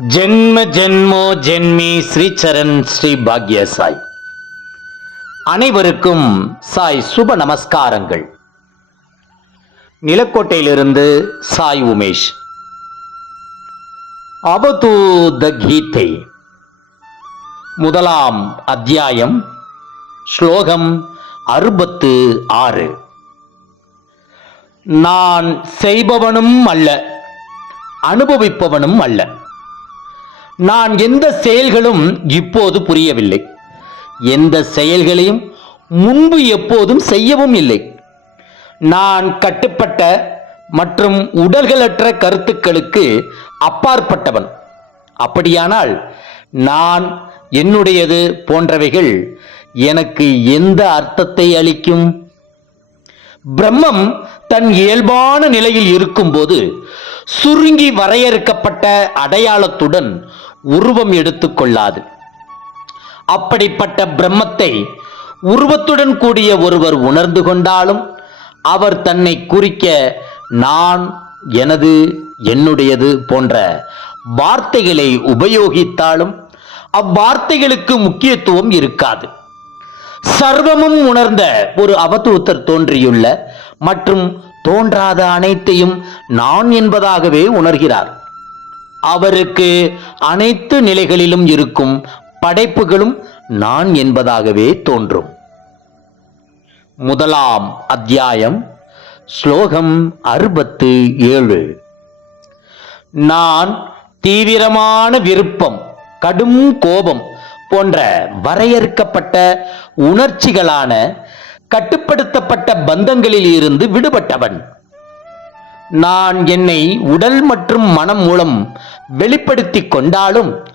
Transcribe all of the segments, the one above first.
ஜென்ம ஜென்மோ ஜென்மி ஸ்ரீச்சரண் ஸ்ரீ பாக்ய சாய். அனைவருக்கும் சாய் சுப நமஸ்காரங்கள். நிலக்கோட்டையிலிருந்து சாய் உமேஷ். அவதூத கீதை. முதலாம் அத்தியாயம் ஸ்லோகம் அறுபத்து ஆறு. நான் செய்பவனும் அல்ல அனுபவிப்பவனும் அல்ல. நான் எந்த செயல்களும் இப்போது புரியவில்லை. எந்த செயல்களையும் முன்பு எப்போதும் செய்யவும் இல்லை. நான் கட்டுப்பட்ட மற்றும் உடல்களற்ற கருத்துக்களுக்கு அப்பாற்பட்டவன். அப்படியானால் நான் என்னுடையது போன்றவைகள் எனக்கு எந்த அர்த்தத்தை அளிக்கும்? பிரம்மம் தன் இயல்பான நிலையில் இருக்கும்போது சுருங்கி வரையறுக்கப்பட்ட அடையாளத்துடன் உருவம் எடுத்துக்கொள்ளாது. அப்படிப்பட்ட பிரம்மத்தை உருவத்துடன் கூடிய ஒருவர் உணர்ந்து கொண்டாலும் அவர் தன்னை குறிக்க நான் எனது என்னுடையது போன்ற வார்த்தைகளை உபயோகித்தாலும் அவ்வார்த்தைகளுக்கு முக்கியத்துவம் இருக்காது. சர்வமும் உணர்ந்த ஒரு அவதூத்தர் தோன்றியுள்ள மற்றும் தோன்றாத அனைத்தையும் நான் என்பதாகவே உணர்கிறார். அவருக்கு அனைத்து நிலைகளிலும் இருக்கும் படைப்புகளும் நான் என்பதாகவே தோன்றும். முதலாம் அத்தியாயம் ஸ்லோகம் அறுபத்து ஏழு. நான் தீவிரமான விருப்பம் கடும் கோபம் போன்ற வரையறுக்கப்பட்ட உணர்ச்சிகளான கட்டுப்படுத்தப்பட்ட பந்தங்களில் இருந்து விடுபட்டவன். நான் என்னை உடல் மற்றும் மனம் மூலம் வெளிப்படுத்திக் கொண்டாலும்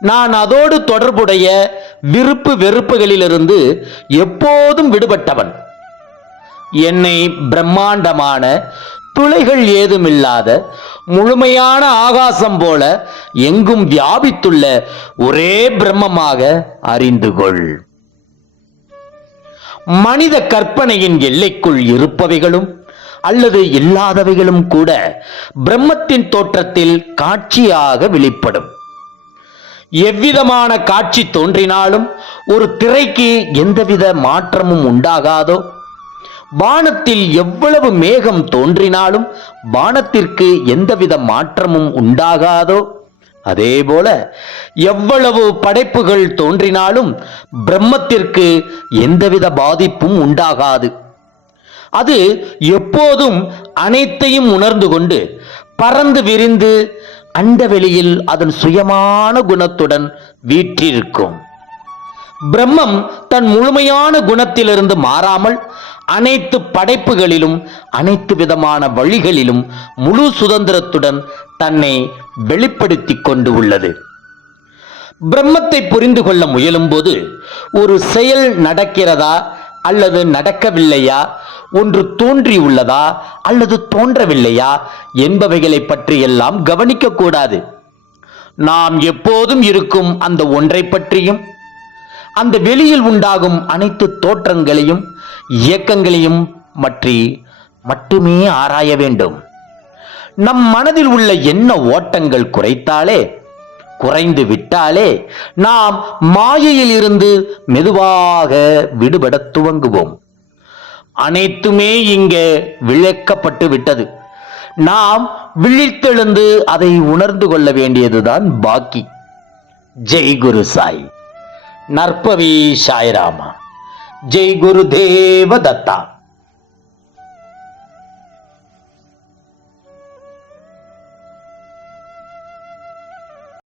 நான் அதோடு தொடர்புடைய விருப்பு வெறுப்புகளிலிருந்து எப்போதும் விடுபட்டவன். என்னை பிரம்மாண்டமான துளைகள் ஏதுமில்லாத முழுமையான ஆகாசம் போல எங்கும் வியாபித்துள்ள ஒரே பிரம்மமாக அறிந்து கொள். மனித கற்பனையின் எல்லைக்குள் இருப்பவைகளும் அல்லது இல்லாதவைகளும் கூட பிரம்மத்தின் தோற்றத்தில் காட்சியாக வெளிப்படும். எவ்விதமான காட்சி தோன்றினாலும் ஒரு திரைக்கு எந்தவித மாற்றமும் உண்டாகாதோ வானத்தில் எவ்வளவு மேகம் தோன்றினாலும் வானத்திற்கு எந்தவித மாற்றமும் உண்டாகாதோ அதேபோல எவ்வளவு படைப்புகள் தோன்றினாலும் பிரம்மத்திற்கு எந்தவித பாதிப்பும் உண்டாகாது. அது எப்போதும் அனைத்தையும் உணர்ந்து கொண்டு பறந்து விரிந்து அண்டவெளியில் அதன் சுயமான குணத்துடன் வீற்றிருக்கும். பிரம்மம் தன் முழுமையான குணத்திலிருந்து மாறாமல் அனைத்து படைப்புகளிலும் அனைத்து விதமான வழிகளிலும் முழு சுதந்திரத்துடன் தன்னை வெளிப்படுத்தி கொண்டு உள்ளது. பிரம்மத்தை புரிந்து கொள்ள முயலும்போது ஒரு செயல் நடக்கிறதா அல்லது நடக்கவில்லையா? ஒன்று தோன்றியுள்ளதா? அல்லது தோன்றவில்லையா? என்பவைகளை பற்றியெல்லாம் கவனிக்கக்கூடாது. நாம் எப்போதும் இருக்கும் அந்த ஒன்றை பற்றியும் அந்த வெளியில் உண்டாகும் அனைத்து தோற்றங்களையும் இயக்கங்களையும் பற்றி மட்டுமே ஆராய வேண்டும். நம் மனதில் உள்ள எண்ண ஓட்டங்கள் குறைத்தாலே குறைந்து விட்டாலே நாம் மாயையில் இருந்து மெதுவாக விடுபட துவங்குவோம். அனைத்துமே இங்கே விளக்கப்பட்டு விட்டது. நாம் விழித்தெழுந்து அதை உணர்ந்து கொள்ள வேண்டியதுதான் பாக்கி. ஜெய் குரு சாய். நற்பவி சாய்ராமா. ஜெய் குரு தேவ தத்தா.